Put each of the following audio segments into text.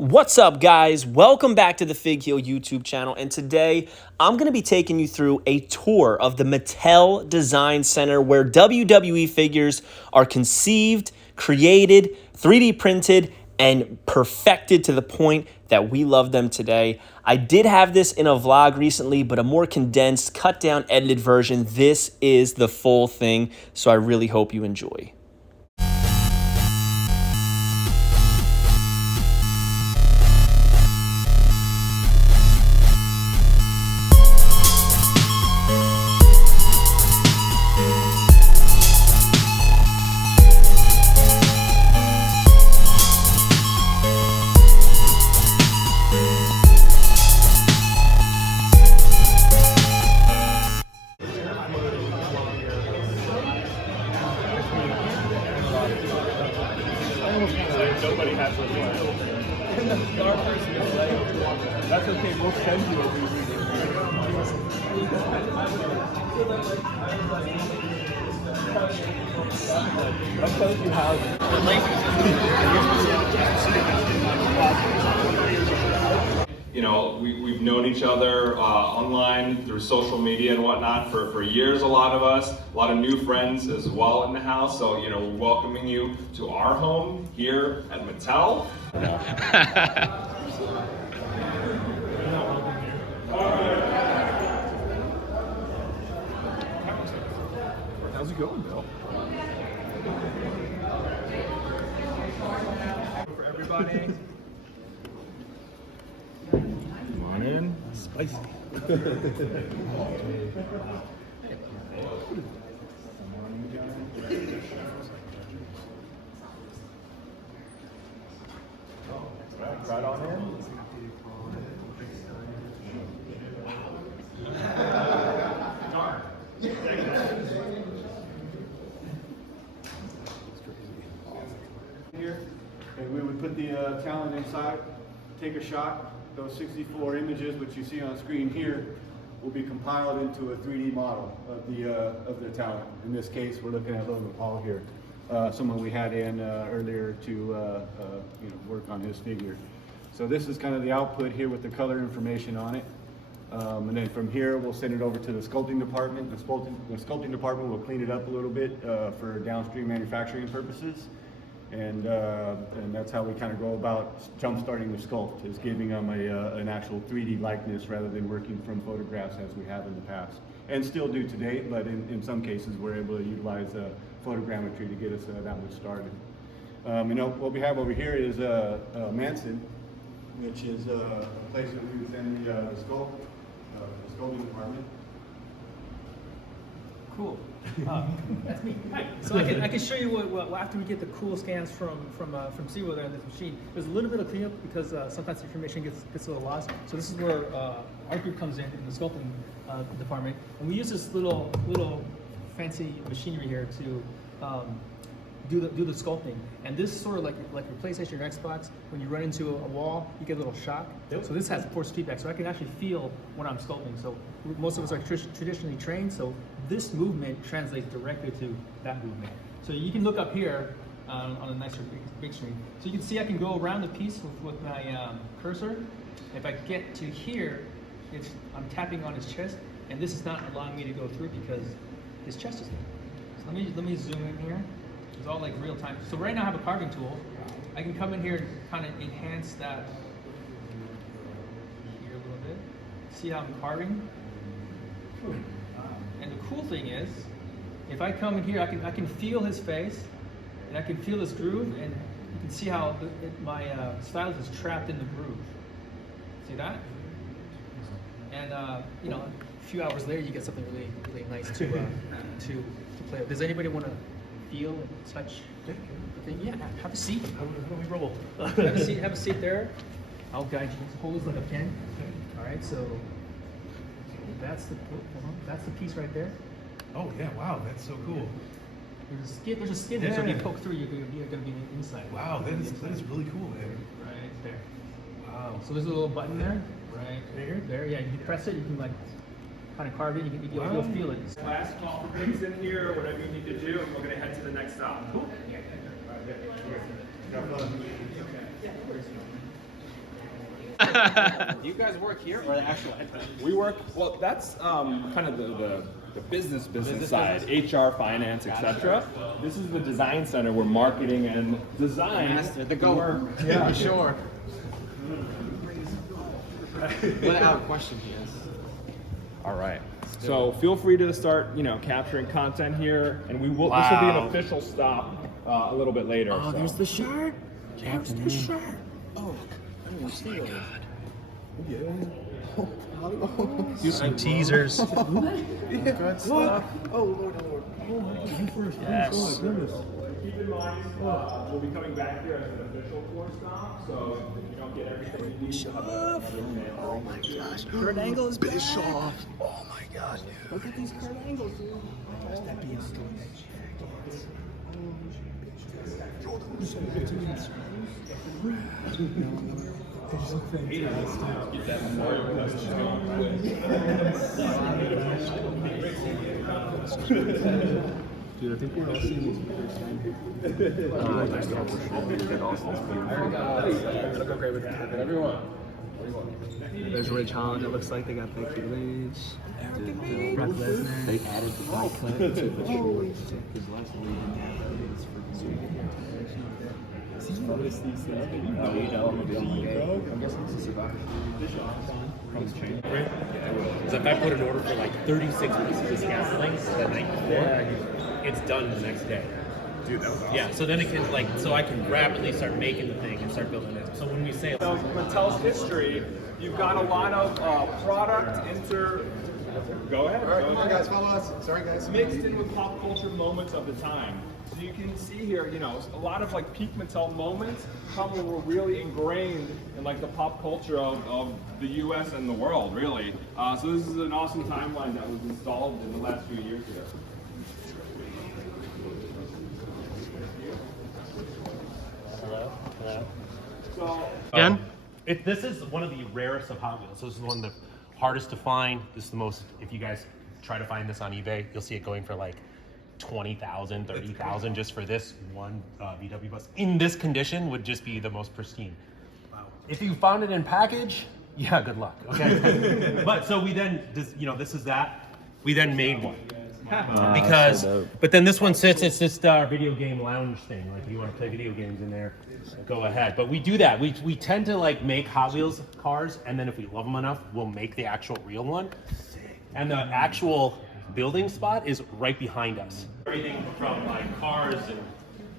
What's up, guys? Welcome back to the Fig Heel YouTube channel, and today I'm going to be taking you through a tour of the Mattel Design Center where WWE figures are conceived, created, 3D printed, and perfected to the point that we love them today. I did have this in a vlog recently, but a more condensed, cut down, edited version. This is the full thing, so I really hope you enjoy. Nobody has those lines. And the star person is like, that's okay, we'll send you a rereading. That tells you how You know, we've known each other online through social media and whatnot for years, a lot of us, a lot of new friends as well in the house. So, you know, we're welcoming you to our home here at Mattel. How's it going, Bill? For everybody. Come on in. Spicy. Right on in. Here, and we would put the talent inside, take a shot. Those 64 images, which you see on screen here, will be compiled into a 3D model of their talent. In this case, we're looking at Logan Paul here, someone we had in earlier to work on his figure. So this is kind of the output here with the color information on it. And then from here, we'll send it over to the sculpting department. The sculpting department will clean it up a little bit for downstream manufacturing purposes. And that's how we kind of go about jump-starting the sculpt, is giving them an actual 3D likeness rather than working from photographs as we have in the past. And still do today, but in some cases we're able to utilize photogrammetry to get us that much started. What we have over here is Manson, which is a place that we would send the sculpting department. Cool. That's me. Hi. So I can show you what after we get the cool scans from Zero there on this machine. There's a little bit of cleanup because sometimes the information gets a little lost. So this is where our group comes in the sculpting department, and we use this little fancy machinery here to do the sculpting. And this is sort of like your PlayStation or Xbox. When you run into a wall, you get a little shock. Yep. So this has force feedback, so I can actually feel when I'm sculpting. So most of us are traditionally trained, so this movement translates directly to that movement. So you can look up here on a nicer big screen. So you can see I can go around the piece with my cursor. If I get to here, I'm tapping on his chest, and this is not allowing me to go through because his chest is there. So let me zoom in here. It's all like real time. So right now I have a carving tool. I can come in here and kind of enhance that here a little bit. See how I'm carving? And the cool thing is, if I come in here, I can feel his face, and I can feel this groove, and you can see how my stylus is trapped in the groove. See that? And a few hours later, you get something really nice to play with. Does anybody want to feel and touch the thing? Yeah, have a seat. How do we roll? Have a seat there. I'll guide you. Hold this like a pen. All right, so that's the piece right there. Oh yeah, wow, that's so cool. There's a skin there, so if you poke through, you're going to be inside. Wow, that is really cool, man. Right there. Wow. So there's a little button there. Right there. Yeah, you press it, you can like kind of carve it, you'll feel it. Last call for things in here, whatever you need to do, and we're going to head to the next stop. Cool. Do you guys work here or the actual headquarters? We work, well, that's kind of the business side, HR, finance, etc. This is the design center where marketing and design. Master, the goer. Yeah, for sure. Without question, yes. All right. So feel free to start, capturing content here, and we will. This will be an official stop a little bit later. Oh, so. there's the shirt. There's the shirt. Oh, Do some teasers. good stuff. Oh, Lord, Lord. Yes. Keep in mind, we'll be coming back here as an official tour stop, so you don't get everything you need to have Oh my gosh. Kurt Angle is Bischoff. Oh my gosh. Look at these Kurt Angles, dude. Gosh, that B&W. Dude, I think we're all seeing these pictures. Everyone. There's Ridge Holland, it looks like they got Becky Lynch. Brock Lesnar. They added the black cut to the shorts. His last name is I'm guessing this is about Because if I put an order for like 36 pieces of scaffolding the night before, it's done the next day. Dude, that was awesome. Yeah, so then it can so I can rapidly start making the thing and start building it. So when we say So Mattel's history, you've got a lot of product Go ahead. All right, come on, guys, follow us. Sorry, guys. Mixed in with pop culture moments of the time. So you can see here, a lot of like peak Mattel moments were really ingrained in like the pop culture of the U.S. and the world, really. So this is an awesome timeline that was installed in the last few years here. hello. So Again? This is one of the rarest of Hot Wheels. So this is one of the hardest to find. This is the most, if you guys try to find this on eBay, you'll see it going for like 20,000, 30,000 just for this one VW bus. In this condition would just be the most pristine. Wow. If you found it in package, yeah, good luck, okay? But so we then, this is that. We then made one. Because, but then this one sits, it's just our video game lounge thing. Like if you want to play video games in there, go ahead. But we do that. We tend to like make Hot Wheels cars, and then if we love them enough, we'll make the actual real one. And the actual building spot is right behind us. Everything from like cars and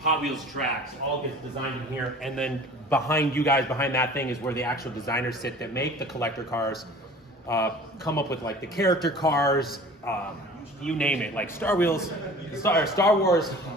Hot Wheels tracks all gets designed in here. And then behind you guys, behind that thing is where the actual designers sit that make the collector cars, come up with like the character cars, you name it, like Star Wars,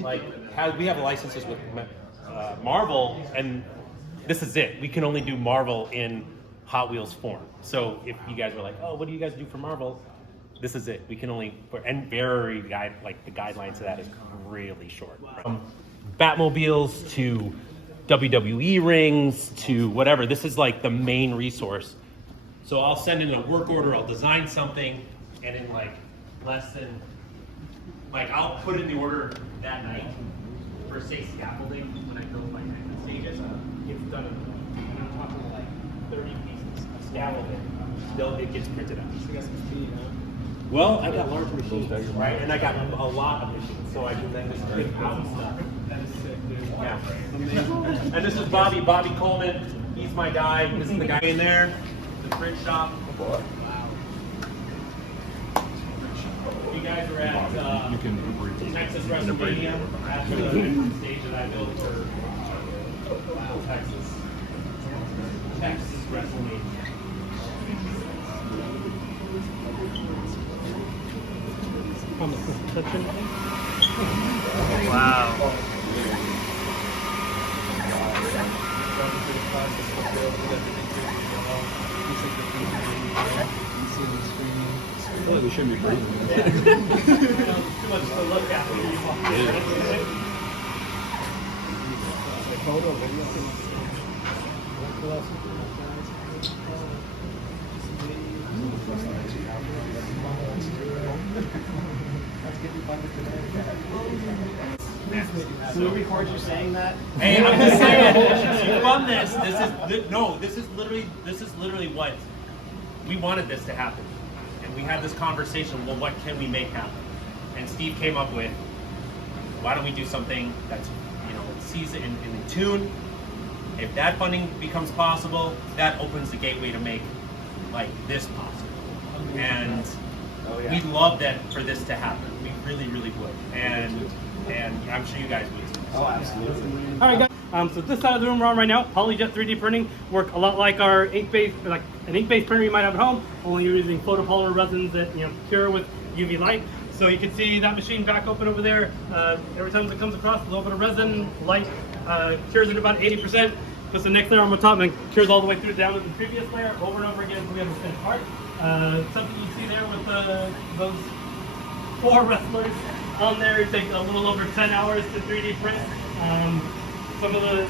like we have licenses with Marvel, and this is it. We can only do Marvel in Hot Wheels form. So if you guys were like, oh, what do you guys do for Marvel? This is it. We can only, and the guidelines to that is really short. From Batmobiles to WWE rings to whatever. This is like the main resource. So I'll send in a work order, I'll design something, and in like less than, I'll put in the order that night for say scaffolding when I build my exit stages. It's done in, I'm talking like 30 pieces of scaffolding. It gets printed out. So you got some speed, huh? Well, I got large machines, right? And I got a lot of machines, so I can then just print out stuff. That is sick, dude. Yeah. And this is Bobby Coleman. He's my guy. This is the guy in there, the print shop. Wow. You guys are at Texas WrestleMania. That's the stage that I built for Texas WrestleMania. On the construction. Wow. We shouldn't be breathing. Too much to look at. Can we record you saying that? Hey, I'm just saying, you fund this. This is literally what we wanted this to happen, and we had this conversation. Well, what can we make happen? And Steve came up with, why don't we do something that's, season in tune? If that funding becomes possible, that opens the gateway to make like this possible. And we'd love that for this to happen. We really, really would. And I'm sure you guys would too. Oh, absolutely. All right, guys. So this side of the room we're on right now, PolyJet 3D printing work a lot like our ink-based, like an ink-based printer you might have at home. Only you're using photopolymer resins that cure with UV light. So you can see that machine back open over there. Every time it comes across, a little bit of resin, light cures it about 80%. Puts the next layer on the top and cures all the way through down to the previous layer, over and over again until we have the finished part. Something you see there with those 4 wrestlers on there, it takes a little over 10 hours to 3D print. Some of the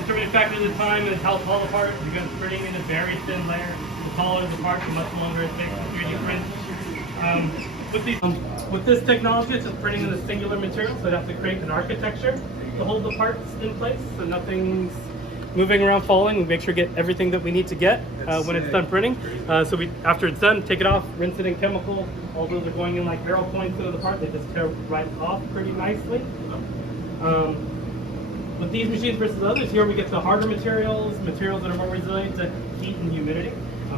determining factor of the time is how tall the part. You guys printing in a very thin layer. The taller the part, the much longer it takes to 3D print. With this technology, it's just printing in a singular material, so it has to create an architecture to hold the parts in place, so nothing's moving around, falling. We make sure to get everything that we need to get when it's done printing. So after it's done, take it off, rinse it in chemical. All those are going in like barrel points into the part. They just tear right off pretty nicely. With these machines versus others, here we get the harder materials that are more resilient to heat and humidity.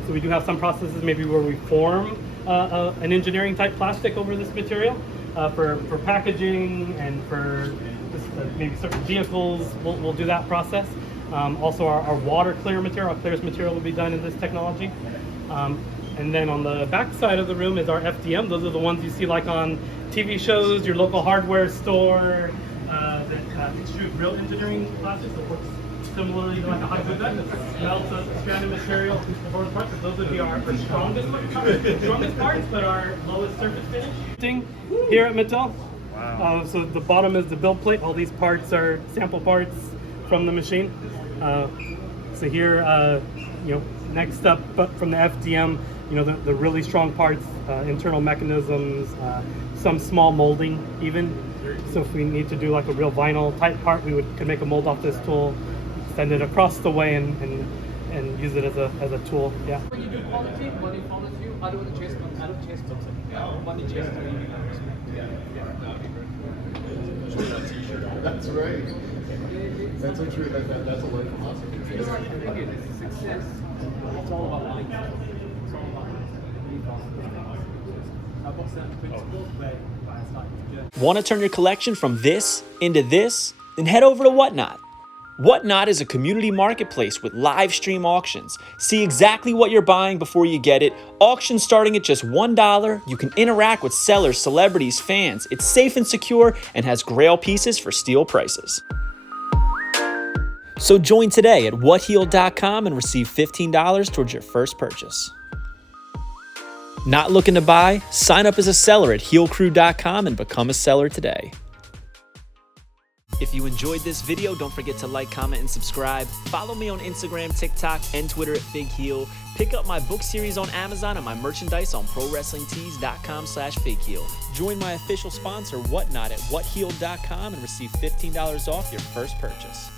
So we do have some processes maybe where we form an engineering type plastic over this material for packaging and for maybe certain vehicles. We'll do that process. Also our water clear material, our clearest material will be done in this technology. And then on the back side of the room is our FDM. Those are the ones you see like on TV shows, your local hardware store, that extrude real engineering plastics that works similarly to like a hot glue gun that melts a stranded material for the parts. Those would be our strongest parts, but our lowest surface finish. Here at Mattel. Wow. So the bottom is the build plate. All these parts are sample parts from the machine. So here, next up from the FDM, the really strong parts, internal mechanisms, some small molding even. So if we need to do like a real vinyl type part, we could make a mold off this tool, extend it across the way and use it as a tool. Yeah. When you do quality, when you follow you, I don't chase money chase That's right. That's so true. That's a word from us. Success. It's all about money. It's all about money. I've got certain principles where I started. Want to turn your collection from this into this? Then head over to Whatnot. Whatnot is a community marketplace with live stream auctions. See exactly what you're buying before you get it. Auctions starting at just $1. You can interact with sellers, celebrities, fans. It's safe and secure and has grail pieces for steal prices. So join today at whathealed.com and receive $15 towards your first purchase. Not looking to buy? Sign up as a seller at healcrew.com and become a seller today. If you enjoyed this video, don't forget to like, comment, and subscribe. Follow me on Instagram, TikTok, and Twitter at FigHeal. Pick up my book series on Amazon and my merchandise on ProWrestlingTees.com/FigHeal. Join my official sponsor, Whatnot, at whathealed.com and receive $15 off your first purchase.